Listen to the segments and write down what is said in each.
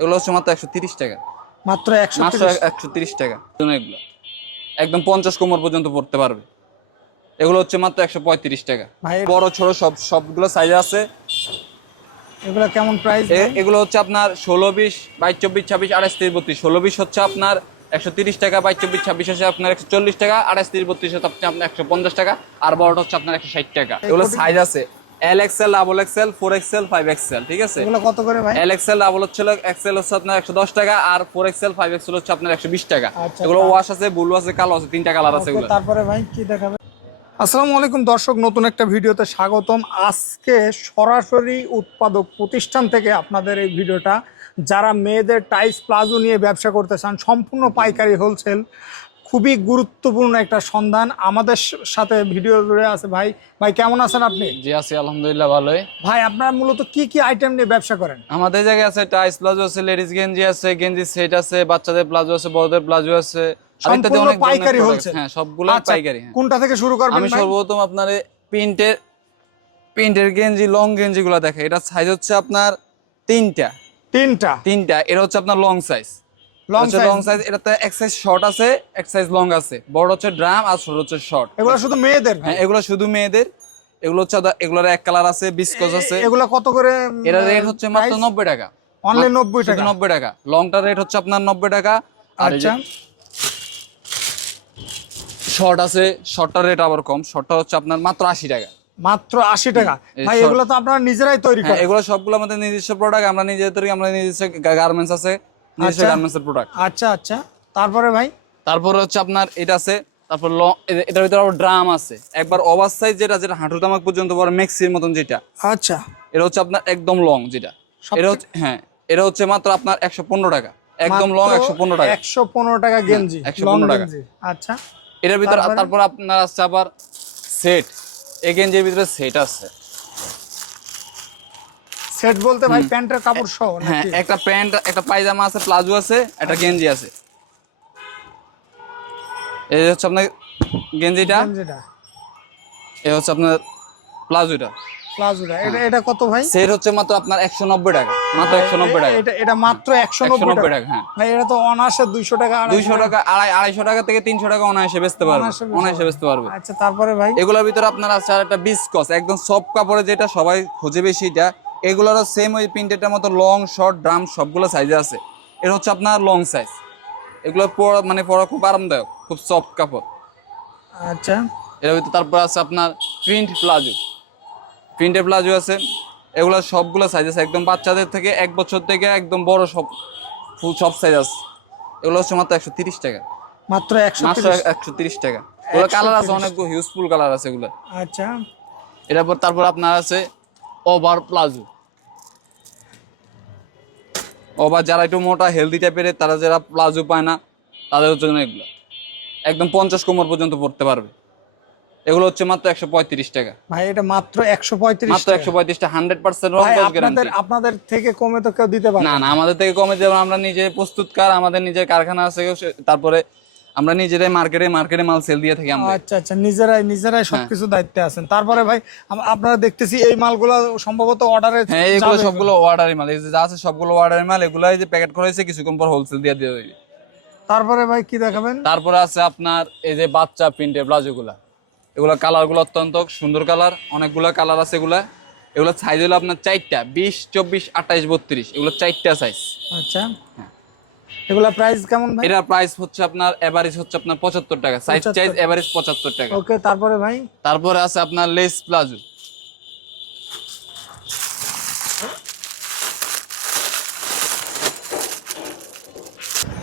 এগুলো হচ্ছে মাত্র একশো তিরিশ টাকা। মাত্র একশো মাত্র একশো তিরিশ টাকা। এগুলো একদম পঞ্চাশ কোমর পর্যন্ত পড়তে পারবে। এগুলো হচ্ছে মাত্র একশো পঁয়ত্রিশ টাকা। বড় ছোট সব সবগুলো সাইজ আছে। এগুলো কেমন প্রাইস এগুলো হচ্ছে আপনার ষোলো বিশ বাইশ চব্বিশ ছাব্বিশ আঠাশ তিরিশ বত্রিশ। ষোলো বিশ হচ্ছে আপনার একশো তিরিশ টাকা বাইশ চব্বিশ ছাব্বিশ হচ্ছে আপনার একশো চল্লিশ টাকা আঠাশ তিরিশ বত্রিশ হচ্ছে আপনার একশো পঞ্চাশ টাকা আর বড়টা হচ্ছে আপনার একশো ষাট টাকা। এগুলো সাইজ আছে। L XL double XL four XL five XL ঠিক আছে? এগুলো কত করে ভাই? এল এক্সেল ডাবল হচ্ছে এক্সেল হচ্ছে আপনার একশো দশ টাকা আর ফোর এক্সেল ফাইভ এক্সেল হচ্ছে আপনার একশো বিশ টাকা। আচ্ছা, এগুলো ওয়াশ আছে ব্লু আছে কালো আছে তিনটা কালার আছে এগুলো তারপরে ভাই কি দেখাবে? আসসালামু আলাইকুম দর্শক নতুন একটা ভিডিওতে স্বাগতম। আজকে সরাসরি উৎপাদক প্রতিষ্ঠান থেকে আপনাদের এই ভিডিওটা যারা মেয়েদের টাইস প্লাজো নিয়ে ব্যবসা করতে চান সম্পূর্ণ পাইকারি হোলসেল খুবই গুরুত্বপূর্ণ একটা সন্ধান আমাদের সাথে ভিডিও জুড়ে আছে। ভাই ভাই কেমন আছেন আপনি? জি আছি আলহামদুলিল্লাহ ভালোই। ভাই আপনারা মূলত কি কি আইটেম নিয়ে ব্যবসা করেন? আমাদের জায়গায় আছে টাইস প্লাজো আছে লেডিস গেঞ্জি আছে গেঞ্জি সেট আছে বাচ্চাদের প্লাজো আছে বড়দের প্লাজো আছে। সম্পূর্ণ অনেক পাইকারি wholesale? হ্যাঁ সবগুলো আচ্ছা, পাইকারি হ্যাঁ। কোনটা থেকে শুরু করবেন আমি সর্বপ্রথম আপনার প্রিন্টের প্রিন্টের গেঞ্জি লং গেঞ্জি গুলা দেখে এটা সাইজ হচ্ছে আপনার তিনটা। তিনটা? তিনটা এটা হচ্ছে আপনার long size long long size এটাতে এক সাইজ শর্ট আছে এক সাইজ লং আছে। বড় হচ্ছে ড্রাম আর ছোট হচ্ছে শর্ট এগুলো শুধু মেয়েদের? হ্যাঁ এগুলো শুধু মেয়েদের। এগুলো হচ্ছে এগুলোর এক কালার আছে বিস্কস আছে। এগুলো কত করে এটা রেট হচ্ছে মাত্র টাকা। অনলি রেট হচ্ছে আপনার আচ্ছা। শর্ট আছে শর্টটার রেট আবার কম। শর্টটা হচ্ছে আপনার মাত্র আশি টাকা। মাত্র আশি টাকা। ভাই এগুলো তো আপনারা নিজেরাই তৈরি হ্যাঁ করেন। এগুলো সবগুলো আমাদের নিজস্ব প্রোডাক্ট আমরা নিজেদের তৈরি আমরা নিজস্ব গার্মেন্টস আছে। আচ্ছা। প্রোডাক্ট আচ্ছা আচ্ছা। তারপরে ভাই? তারপরে হচ্ছে আপনার এটা আছে তারপর এটার ভিতরে আবার ড্রাম আছে। একবার ওভার সাইজ যেটা যেটা হাঁটু তামাক পর্যন্ত বড় মেক্সির মতন যেটা। আচ্ছা। এটা হচ্ছে আপনার একদম লং যেটা। এটা হচ্ছে হ্যাঁ এটা হচ্ছে মাত্র আপনার একশো পনেরো টাকা। একদম লং একশো পনেরো টাকা। একশো পনেরো টাকা গেঞ্জি 115 লং টাকা। আচ্ছা। এটার ভিতরে তারপর? আপনার আছে আবার সেট এই গেঞ্জির ভিতরে সেট আছে। সেট বলতে ভাই প্যান্টের কাপড় সহ হ্যাঁ একটা প্যান্ট একটা পায়জামা আছে প্লাজো আছে একটা গেঞ্জি আছে। এই হচ্ছে আপনার গেঞ্জিটা। গেঞ্জিটা। এই হচ্ছে আপনার প্লাজোটা। প্লাজোটা। এটা এটা কত ভাই? সেট হচ্ছে মাত্র আপনার একশো নব্বই টাকা। মাত্র একশো নব্বই টাকা। এটা এটা মাত্র একশো একশো নব্বই নব্বই টাকা। টাকা হ্যাঁ। ভাই এটা তো অনার্সে দুইশো টাকা আড়াইশো দুইশো টাকা। আড়াই আড়াইশো টাকা থেকে তিনশো টাকা অনায়াসে বেচতে পারবে। অনায়াসে বেচতে পারবে। আচ্ছা তারপরে ভাই? এগুলোর ভিতরে আপনার আছে আর একটা বিস্কস একদম সফট কাপড়ে যেটা সবাই খোঁজে বেশিটা এগুলোরও সেম ওই প্রিন্টেরটার মতো লং শর্ট ড্রাম সবগুলো সাইজে আছে। এটা হচ্ছে আপনার লং সাইজ এগুলো পরা মানে পরা খুব আরামদায়ক খুব সফট কাপড়। আচ্ছা। এর ভিতরে তারপর আছে আপনার প্রিন্ট প্লাজো প্রিন্টের প্লাজো আছে। এগুলো সবগুলো সাইজ আছে। একদম বাচ্চাদের থেকে এক বছর থেকে একদম বড় সব ফুল সব সাইজ আছে। এগুলো হচ্ছে মাত্র একশো তিরিশ টাকা। মাত্র একশো একশো তিরিশ টাকা। এগুলো কালার আছে অনেকগুলো হিউজফুল কালার আছে এগুলো। আচ্ছা। এরপর তারপর আপনার আছে ওভার প্লাজো ওভার যারা একটু মোটা হেলদি টাইপের তারা যারা প্লাজো পায় না তাদের জন্য এগুলো। একদম পঞ্চাশ কোমর পর্যন্ত পড়তে পারবে। এগুলো হচ্ছে মাত্র একশো পঁয়ত্রিশ টাকা। ভাই এটা মাত্র একশো পঁয়ত্রিশ মাত্র একশো পঁয়ত্রিশটা হান্ড্রেড পার্সেন্ট আপনাদের আপনাদের থেকে কমে তো কেউ দিতে পারে না না আমাদের থেকে কমে যেমন আমরা নিজে প্রস্তুতকার আমাদের নিজের কারখানা আছে তারপরে আমরা নিজেরাই মার্কেটে মার্কেটে মাল সেল দিয়ে থাকি আমরা। আচ্ছা আচ্ছা নিজেরাই নিজেরাই সবকিছু দায়িত্বে আছেন। তারপরে ভাই আপনারা দেখতেছি এই মালগুলো সম্ভবত অর্ডারে হ্যাঁ এগুলো সবগুলো অর্ডারি মাল। এই যে যা আছে সবগুলো অর্ডারি মাল এগুলো এই যে প্যাকেট করা হয়েছে কিছুক্ষণ পর হোলসেল দিয়ে দিয়ে দেবে। তারপরে ভাই কি দেখাবেন? তারপরে আছে আপনার এই যে বাচ্চা প্রিন্টের ব্লাউজগুলা। এগুলো কালারগুলো অত্যন্ত সুন্দর কালার অনেকগুলো কালার আছে এগুলা। এগুলো সাইজ হলো আপনার চারটা বিশ চব্বিশ আঠাইশ বত্রিশ। এগুলো চারটা সাইজ আচ্ছা। এগুলা প্রাইস কেমন ভাই? এটার প্রাইস হচ্ছে আপনার এভারেজ হচ্ছে আপনার পঁচাত্তর টাকা। সাইজ 75 এভারেজ পঁচাত্তর টাকা। ওকে তারপরে ভাই? তারপরে আছে আপনার লেস প্লাজো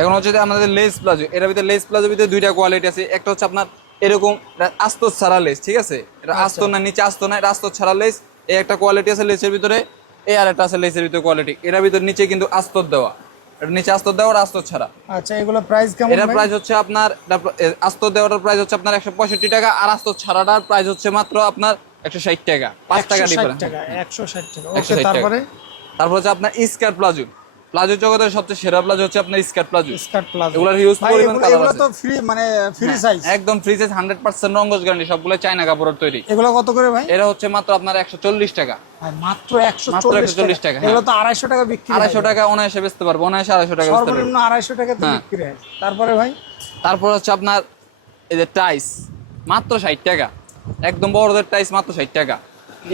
এখন হচ্ছে আমাদের লেস প্লাজো এটার ভিতরে লেস প্লাজোর ভিতরে দুইটা কোয়ালিটি আছে। একটা হচ্ছে আপনার এরকম এটা আস্ত ছাড়া লেস ঠিক আছে? এটা আস্ত না নিচে আস্ত না এটা আস্ত ছাড়া লেস এই একটা কোয়ালিটি আছে লেসের ভিতরে এই আর একটা আছে লেসের ভিতরে কোয়ালিটি এটার ভিতরে নিচে কিন্তু আস্তর দেওয়া। এটা নিচে আস্তর দেওয়ার আস্তর ছাড়া। আচ্ছা এগুলো প্রাইস কেমন এটার? প্রাইস হচ্ছে আপনার আস্ত দেওয়ার প্রাইস হচ্ছে আপনার একশো পঁয়ষট্টি টাকা আর আস্ত ছাড়াটার প্রাইস হচ্ছে মাত্র আপনার একশো ষাট টাকা। পাঁচ টাকা 160 ডিফারেন্স টাকা একশো ষাট টাকা। ওকে তারপরে? তারপর হচ্ছে আপনার স্কার প্লাজো প্লাজো জগতের সবচেয়ে সেরা প্লাজো হচ্ছে আপনার স্কার্ট প্লাজো। Skirt palazzo. এগুলোর হিউজ ভাই পরিমাণ কালার এগুলো আছে। তো ফ্রি মানে ফ্রি সাইজ একদম ফ্রি সাইজ হান্ড্রেড পার্সেন্ট রঙ্গজ গ্যারান্টি সবগুলো চায়না কাপড়ের তৈরি। এগুলো কত করে ভাই? এরা হচ্ছে মাত্র আপনার একশো চল্লিশ টাকা। ভাই, মাত্র একশো মাত্র চল্লিশ 140 টাকা, হ্যাঁ। এগুলো তো আড়াইশো টাকা বিক্রি হয়। আড়াইশো টাকা অনায়াসে বেচতে পারব অনায়াসে আড়াইশো টাকা বেচতে পারব। সর্বনিম্ন আড়াইশো টাকা তো হ্যাঁ। বিক্রি হয়। তারপরে ভাই? তারপর হচ্ছে আপনার এই যে টাইস মাত্র ষাট টাকা। একদম বড়দের টাইস মাত্র ষাট টাকা।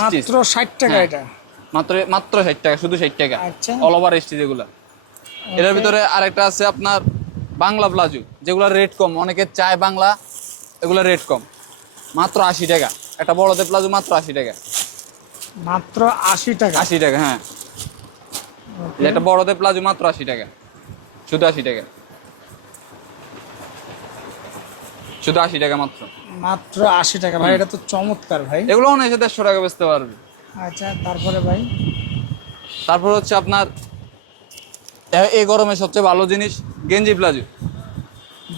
মাত্র ষাট টাকা হ্যাঁ। এটা। মাত্র মাত্র ষাট টাকা শুধু ষাট টাকা। অল ওভার স্টিচ এগুলা এটার ভিতরে আরেকটা আছে আপনার বাংলা প্লাজো যেগুলো রেট কম। অনেকে চায় বাংলা এগুলো রেট কম। মাত্র আশি টাকা। একটা বড়দের প্লাজো মাত্র আশি টাকা। মাত্র আশি টাকা? আশি টাকা হ্যাঁ। একটা বড়দের প্লাজো মাত্র আশি টাকা। শুধু আশি টাকা। শুধু আশি টাকা মাত্র। মাত্র আশি টাকা। ভাই এটা তো চমৎকার ভাই। এগুলো অনেক দেড়শো টাকা বেচতে পারবে। আচ্ছা তারপরে ভাই? তারপর হচ্ছে আপনার এই গরমে সবচেয়ে ভালো জিনিস গেঞ্জি প্লাজো।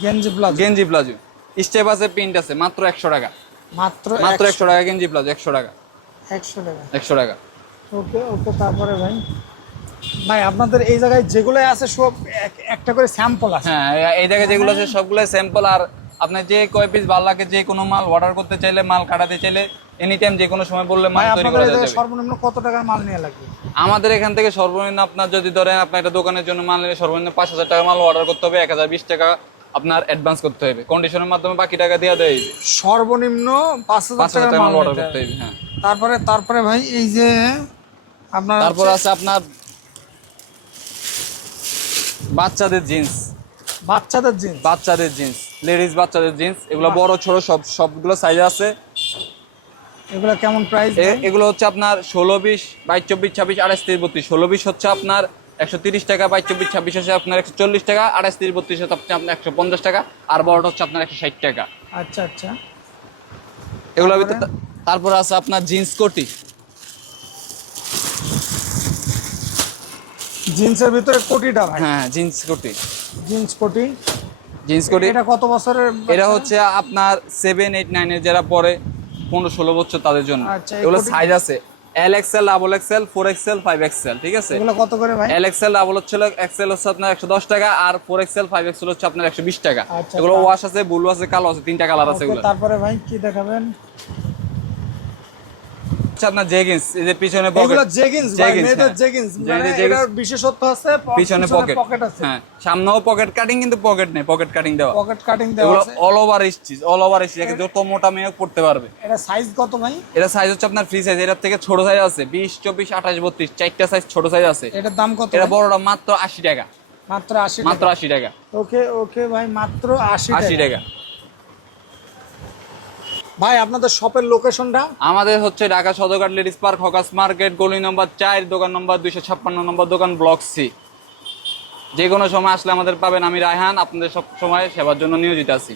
গেঞ্জি প্লাজো? গেঞ্জি প্লাজো। স্টেপ আছে প্রিন্ট আছে মাত্র একশো টাকা। মাত্র মাত্র একশো টাকা গেঞ্জি প্লাজো একশো টাকা। একশো টাকা। একশো টাকা। ওকে ওকে তারপরে ভাই? ভাই আপনাদের এই জায়গায় যেগুলো আছে সব এক- একটা করে স্যাম্পল আছে। হ্যাঁ এই জায়গায় যেগুলো আছে সবগুলো স্যাম্পল আর আপনি যে কয় পিস ভালো লাগে যে কোনো মাল অর্ডার করতে চাইলে মাল কাটাতে চাইলে এনি টাইম যে কোনো সময় বললে মাল তৈরি করা যাবে। সর্বনিম্ন কত টাকার মাল নিয়ে লাগবে? আমাদের এখান থেকে সর্বনিম্ন আপনার যদি ধরেন আপনার একটা দোকানের জন্য মাল নিলে সর্বনিম্ন পাঁচ হাজার টাকা মাল অর্ডার করতে হবে এক হাজার বিশ টাকা আপনার অ্যাডভান্স করতে হবে। কন্ডিশনের মাধ্যমে বাকি টাকা দেওয়া দেয়। সর্বনিম্ন পাঁচ হাজার টাকা মাল অর্ডার করতে হবে। হবে হ্যাঁ। তারপরে তারপরে ভাই এই যে আপনার তারপর আছে আপনার বাচ্চাদের জিন্স বাচ্চাদের জিন্স বাচ্চাদের জিন্স লেডিস বাচ্চাদের জিন্স এগুলো বড় ছোট সব সবগুলো সাইজ আছে। এগুলো কেমন প্রাইস এগুলো হচ্ছে আপনার ষোলো বিশ বাইশ চব্বিশ ছাব্বিশ আঠাশ তিরিশ বত্রিশ। ষোলো বিশ হচ্ছে আপনার একশো তিরিশ টাকা বাইশ চব্বিশ ছাব্বিশ হচ্ছে আপনার একশো চল্লিশ টাকা আঠাশ তিরিশ বত্রিশ হচ্ছে আপনার একশো পঞ্চাশ টাকা আর বড়টা হচ্ছে আপনার একশো ষাট টাকা। আচ্ছা আচ্ছা। এগুলোর ভিতরে তারপর আছে আপনার জিন্স কোটি। জিন্সের ভিতরে কোটিটা ভাই? হ্যাঁ জিন্স কোটি। জিন্স কোটি? জিন্স কোটি। এটা কত বছরের এটা হচ্ছে আপনার সেভেন এইট নাইনের যারা পরে পনেরো ষোলো বছর তাদের জন্য। আচ্ছা, এগুলো সাইজ আছে। L XL double XL four XL five XL ঠিক আছে? কত করে ভাই? এল এক্সেল ডাবল হচ্ছে এক্সেল হচ্ছে আপনার একশো দশ টাকা আর ফোর এক্সেল ফাইভ এক্সেল হচ্ছে আপনার একশো বিশ টাকা। আচ্ছা, এগুলো ওয়াশ আছে ব্লু আছে কালো আছে তিনটা কালার আছে এগুলো। তারপরে ভাই কি দেখাবেন? আপনার জেগিন্স এই যে পিছনে পকেট জেগিন্স। জেগিন্স মানে এটার বিশেষত্ব আছে পিছনে পকেট পকেট আছে। হ্যাঁ সামনেও পকেট কাটিং কিন্তু পকেট নেই পকেট কাটিং দেওয়া। পকেট কাটিং দেওয়া আছে। All over stitch all over stitch যত মোটা মেয়ে পড়তে পারবে। এটা সাইজ কত ভাই? এটা সাইজ হচ্ছে আপনার ফ্রি সাইজ এটার থেকে ছোট সাইজ আছে বিশ চব্বিশ আঠাশ বত্রিশ চারটা সাইজ ছোট সাইজ আছে। এটার দাম কত এটা? বড়টা মাত্র আশি টাকা। মাত্র আশি মাত্র আশি টাকা। ওকে ওকে ভাই মাত্র আশি আশি টাকা। টাকা। ভাই, আপনাদের শপের লোকেশনটা আমাদের হচ্ছে Dhaka Sadarghat ladies park hawkers market, গলি নম্বর চার, দোকান নম্বর দুইশো ছাপ্পান্ন, নম্বর দোকান ব্লক সি। যে কোনো সময় আসলে আমাদের পাবেন, আমি রায়হান, আপনাদের সব সময় সেবার জন্য নিয়োজিত আছি।